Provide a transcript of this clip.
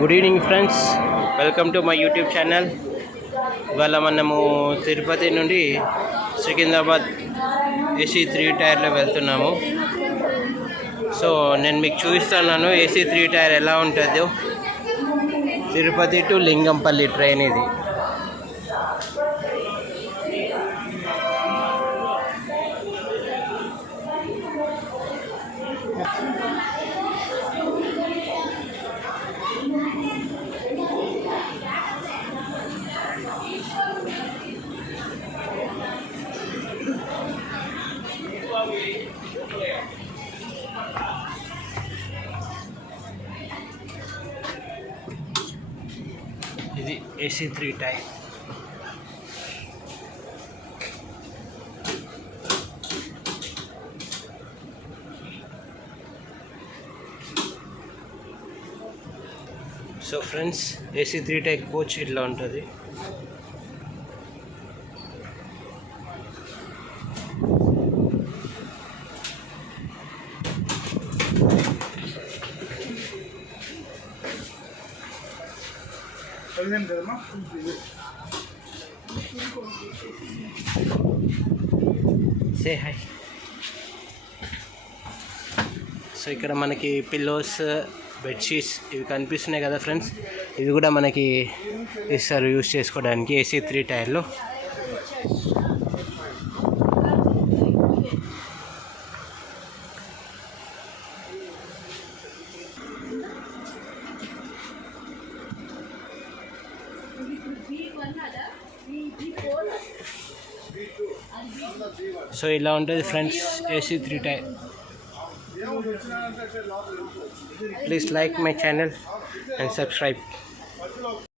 Good evening friends, welcome to my YouTube channel. ఇవాళ మనము తిరుపతి నుండి సికింద్రాబాద్ AC3 టైర్లో వెళ్తున్నాము. సో నేను మీకు చూపిస్తున్నాను AC3 టైర్ ఎలా ఉంటుందో. తిరుపతి టు లింగంపల్లి ట్రైన్ ఇది. ఇది AC3 tier. So friends, AC3 tier coach ఇట్లా ఉంటుంది. Say hi. సో ఇక్కడ మనకి పిల్లోస్, బెడ్షీట్స్ ఇవి కనిపిస్తున్నాయి కదా ఫ్రెండ్స్. ఇవి కూడా మనకి ఇస్తారు యూస్ చేసుకోవడానికి AC3 టైర్లో. సో ఇలా ఉంటుంది friends AC3 tier. Please like my channel and subscribe.